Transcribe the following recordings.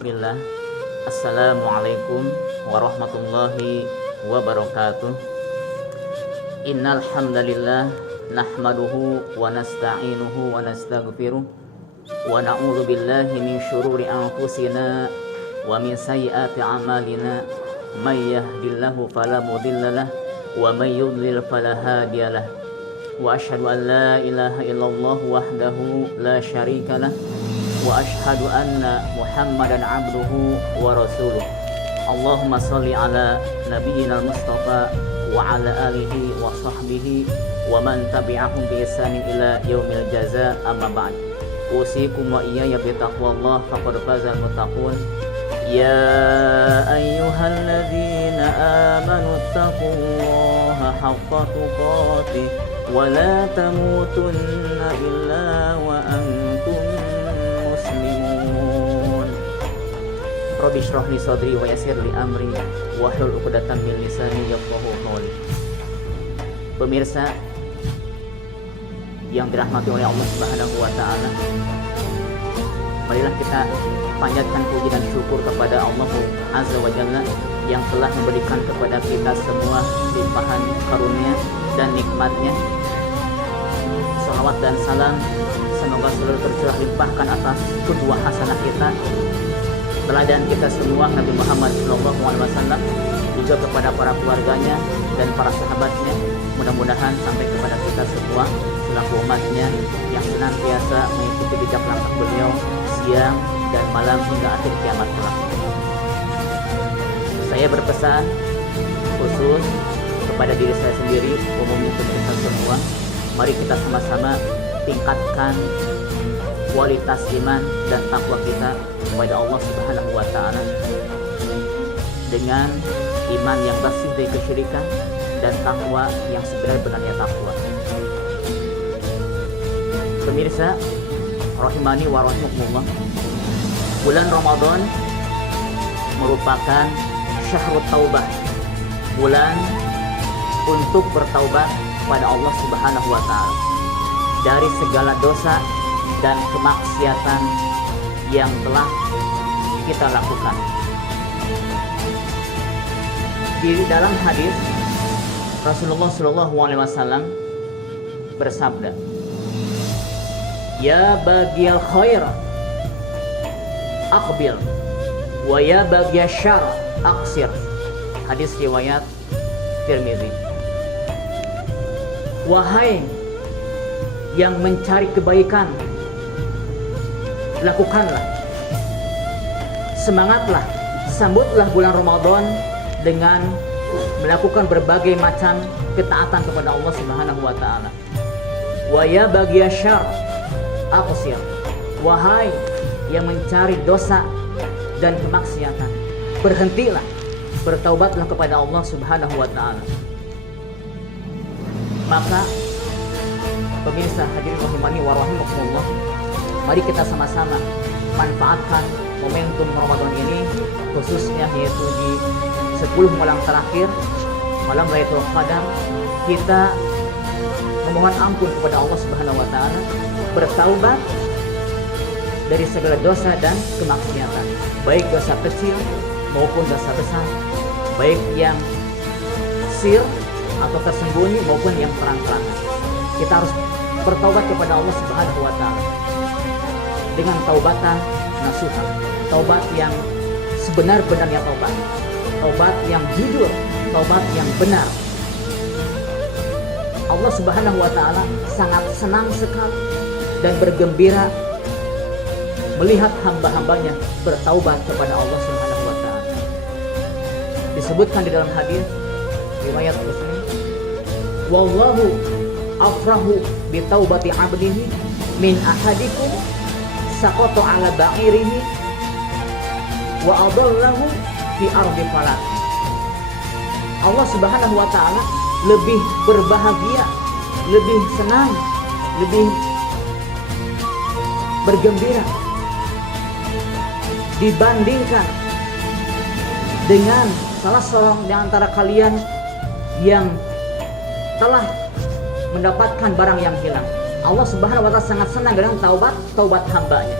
Bismillah. Assalamualaikum warahmatullahi wabarakatuh. Innal hamdalillah nahmaduhu wa nasta'inuhu wa nastaghfiruh wa na'udzu billahi min syururi anfusina wa min sayyiati a'malina. May yahdihillahu fala mudhillalah wa may yudlil fala hadiyalah. Wa asyhadu an la ilaha illallah wahdahu la syarikalah wa asyhadu anna Muhammadan abduhu wa rasuluh. Allahumma shalli ala nabiyyina al-mustafa wa ala alihi wa sahbihi wa man tabi'ahum bi ihsanin ila yaumil jazaa, amma ba'd. Usikum wa iyaya bi taqwallah faqad fazal muttaqun. Ya ayyuhalladzina amanu taqullaha haqqa tuqatih wa la tamutunna illa wa antum muslimun. Rabbi shrah li sadri wa yassir li amri wahlul 'uqdatam min lisani yafqahu qawli. Pemirsa yang dirahmati oleh Allah Subhanahu wa taala, marilah kita panjatkan puji dan syukur kepada Allah Azza wa Jalla yang telah memberikan kepada kita semua limpahan karunia dan nikmatnya. Salawat dan salam semoga selalu tercurah limpahkan atas qudwah hasanah kita, teladan kita semua Nabi Muhammad SAW, juga kepada para keluarganya dan para sahabatnya. Mudah-mudahan sampai kepada kita semua selaku umatnya yang senantiasa mengikuti jejak langkah beliau siang dan malam hingga akhir kiamat kelak. Saya berpesan khusus kepada diri saya sendiri, umumnya kepada kita semua, mari kita sama-sama tingkatkan kualitas iman dan takwa kita kepada Allah Subhanahu wa taala dengan iman yang bersih dari kesyirikan dan takwa yang sebenar-benarnya takwa. Pemirsa rahimani wa rahimakumullah, bulan Ramadan merupakan syahrut taubah, bulan untuk bertaubat kepada Allah Subhanahu wa taala dari segala dosa dan kemaksiatan yang telah kita lakukan. Di dalam hadis Rasulullah SAW bersabda, ya bagiyal khair aqbil wa ya bagiyal syarr aqsir. Hadis riwayat Tirmidzi. Wahai yang mencari kebaikan, lakukanlah, semangatlah, sambutlah bulan Ramadan dengan melakukan berbagai macam ketaatan kepada Allah Subhanahu wa taala. Wa ya bagiyal syarr aqsir. Wahai yang mencari dosa dan kemaksiatan, berhentilah, bertaubatlah kepada Allah Subhanahu wa taala. Maka pemirsa hadirin rahimani wa rahimakumullah, mari kita sama-sama manfaatkan momentum Ramadan ini, khususnya yaitu di 10 malam terakhir malam Lailatul Qadar, kita memohon ampun kepada Allah Subhanahu wa taala, bertaubat dari segala dosa dan kemaksiatan, baik dosa kecil maupun dosa besar, baik yang sir atau tersembunyi maupun yang terang-terangan. Kita harus bertaubat kepada Allah Subhanahu wa taala dengan taubatan nasuha, taubat yang sebenar-benarnya taubat, taubat yang jujur, taubat yang benar. Allah Subhanahu wa taala sangat senang sekali dan bergembira melihat hamba-hambanya bertaubat kepada Allah Subhanahu wa taala. Disebutkan di dalam hadis riwayat Muslim, wallahu afrahu bi taubati 'abdihi min ahadikum saqata 'ala ba'irihi wa adallahu fi ardi falat. Allah Subhanahu wa taala lebih berbahagia, lebih senang, lebih bergembira dibandingkan dengan salah seorang di antara kalian yang telah mendapatkan barang yang hilang. Allah Subhanahu wa taala sangat senang dengan taubat hambanya.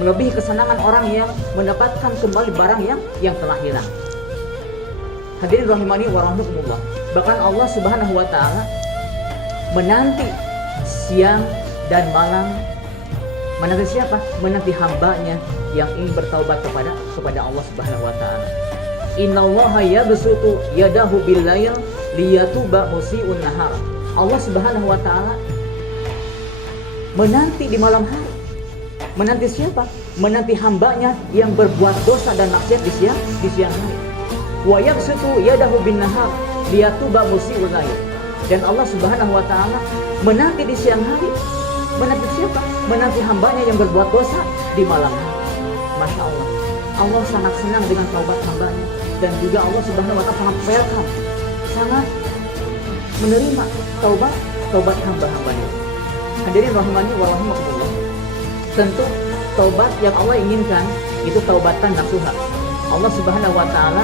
melebihi kesenangan orang yang mendapatkan kembali barang yang telah hilang. Hadirin rahimani wa rahimakumullah. Bahkan Allah Subhanahu wa taala menanti siang dan malam. Menanti siapa? Menanti hambanya yang ingin bertaubat kepada Allah Subhanahu wa taala. Innallaha yabsutu yadahu bil-lail liyatuba musii'un nahar. Allah Subhanahu wa taala menanti di malam hari. Menanti siapa? Menanti hambanya yang berbuat dosa dan maksiat di siang hari. Wa yabsutu yadahu bin-nahar liyatuba musii'ul lail. Dan Allah Subhanahu wa taala menanti di siang hari. Menanti siapa? Menanti hambanya yang berbuat dosa di malam hari. Masya Allah, Allah sangat senang dengan taubat hambanya. Dan juga Allah Subhanahu wa ta'ala sangat welcome, sangat menerima taubat hamba-hambanya. Hadirin rahimani wa rahimakumullah. Tentu taubat yang Allah inginkan itu taubatan nasuha. Allah Subhanahu wa ta'ala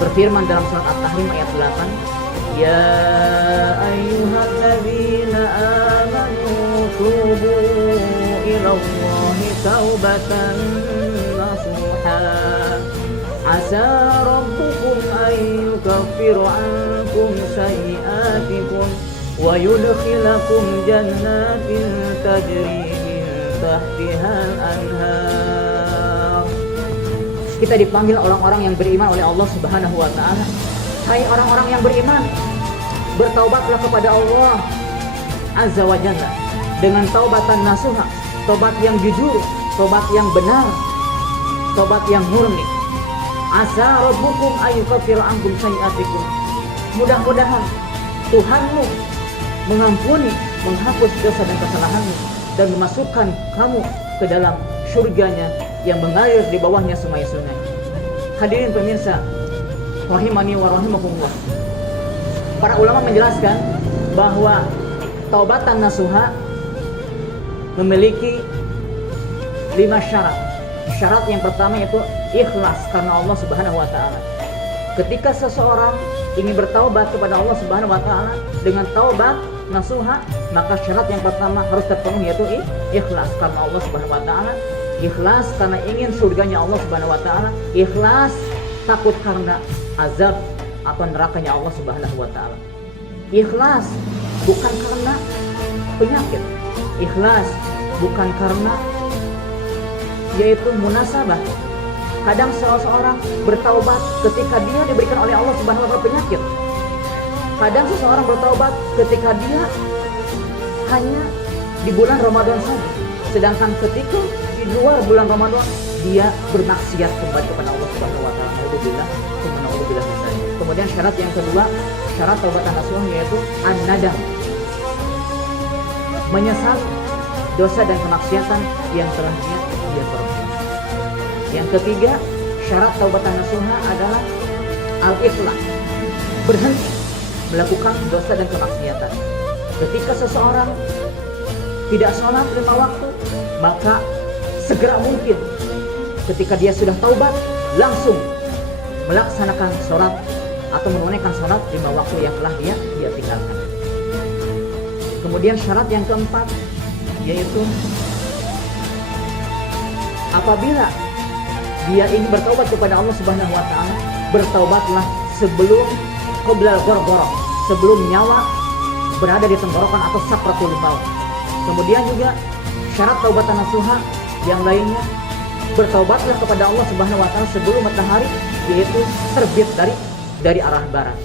berfirman dalam surat At-Tahrim ayat 8, Ya ayyuhalladzina amanu tubu ilallahi taubatan nasuha. Asa rabbukum an yukaffiru ankum sayyi'atikum wa yudkhilakum jannatin tajri min tahtihal anhar. Kita dipanggil orang-orang yang beriman oleh Allah Subhanahu wa taala. Hai orang-orang yang beriman, bertaubatlah kepada Allah Azza wa Jalla dengan taubatan nasuha, taubat yang jujur, taubat yang benar, taubat yang murni. Asa rabbukum ayyukaffiru ankum sayyi'atikum. Mudah-mudahan Tuhanmu mengampuni, menghapus dosa dan kesalahanmu dan memasukkan kamu ke dalam surganya yang mengalir di bawahnya sungai-sungai. Hadirin pemirsa rahimani wa rahimakumullah. Para ulama menjelaskan bahwa taubatan nasuha memiliki 5 syarat. Syarat yang pertama yaitu ikhlas karena Allah Subhanahu wa taala. Ketika seseorang ingin bertaubat kepada Allah Subhanahu wa taala dengan taubat nasuha, maka syarat yang pertama harus terpenuhi yaitu ikhlas karena Allah Subhanahu wa taala. Ikhlas karena ingin surganya Allah Subhanahu wa taala. Ikhlas takut karena azab atau nerakanya Allah Subhanahu wa taala. Ikhlas bukan karena penyakit. Ikhlas bukan karena yaitu munasabah. Kadang seseorang bertaubat ketika dia diberikan oleh Allah Subhanahu wa taala penyakit. Kadang seseorang bertaubat ketika dia hanya di bulan Ramadan saja. Sedangkan ketika di luar bulan Ramadan dia bermaksiat kembali kepada Allah Subhanahu wa taala. Alhamdulillah. Kemudian syarat yang kedua, syarat taubatan nasuha yaitu an-nadam. Menyesal dosa dan kemaksiatan yang telah dia perbuat. Yang ketiga, syarat taubatan nasuha adalah al-ikhlas. Berhenti melakukan dosa dan kemaksiatan. Ketika seseorang tidak sholat 5 waktu, maka segera mungkin ketika dia sudah taubat langsung melaksanakan sholat atau menunaikan sholat 5 waktu yang telah dia tinggalkan. Kemudian syarat yang keempat yaitu apabila dia ingin bertaubat kepada Allah Subhanahu wa taala, bertaubatlah sebelum qoblal gharghara, sebelum nyawa berada di tenggorokan atau sakratul maut. Kemudian juga syarat taubatan nasuha yang lainnya, bertaubatlah kepada Allah Subhanahu wa taala sebelum matahari yaitu terbit dari arah barat.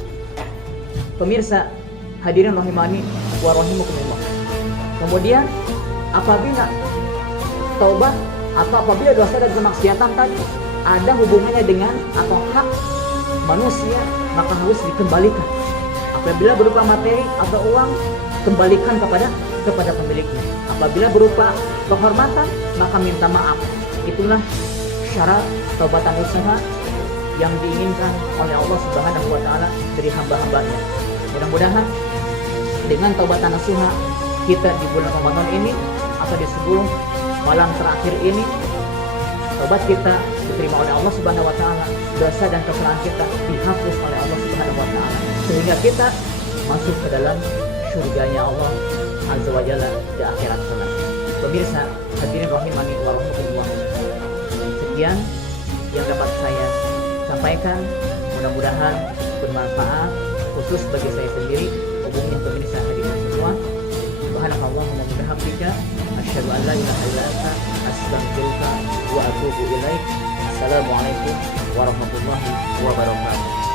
Pemirsa hadirin rahimani wa rahimakumullah. Kemudian apabila taubat atau apabila dosa dan kemaksiatan tadi ada hubungannya dengan atau hak manusia, maka harus dikembalikan. Apabila berupa materi atau uang, kembalikan kepada pemiliknya. Apabila berupa kehormatan, maka minta maaf. Itulah syarat taubatan nasuha yang diinginkan oleh Allah Subhanahu wa taala dari hamba-hambanya. Mudah-mudahan dengan taubatan nasuha kita di bulan Ramadan ini atau di sebelum malam terakhir ini, taubat kita diterima oleh Allah Subhanahu wa taala, dosa dan kesalahan kita dihapus oleh Allah Subhanahu wa taala, sehingga kita masuk ke dalam surganya Allah Azza wa Jalla di akhirat kelak. Pemirsa hadirin rahimani wa rahimakumullah. Demikian yang dapat saya sampaikan, mudah-mudahan bermanfaat khusus bagi saya sendiri, umumnya pemirsa hadirin semua. Subhanallahumma wa bihamdika asyhadu an la ilaha illa anta astaghfiruka wa atubu ilaik. Assalamualaikum warahmatullahi wabarakatuh.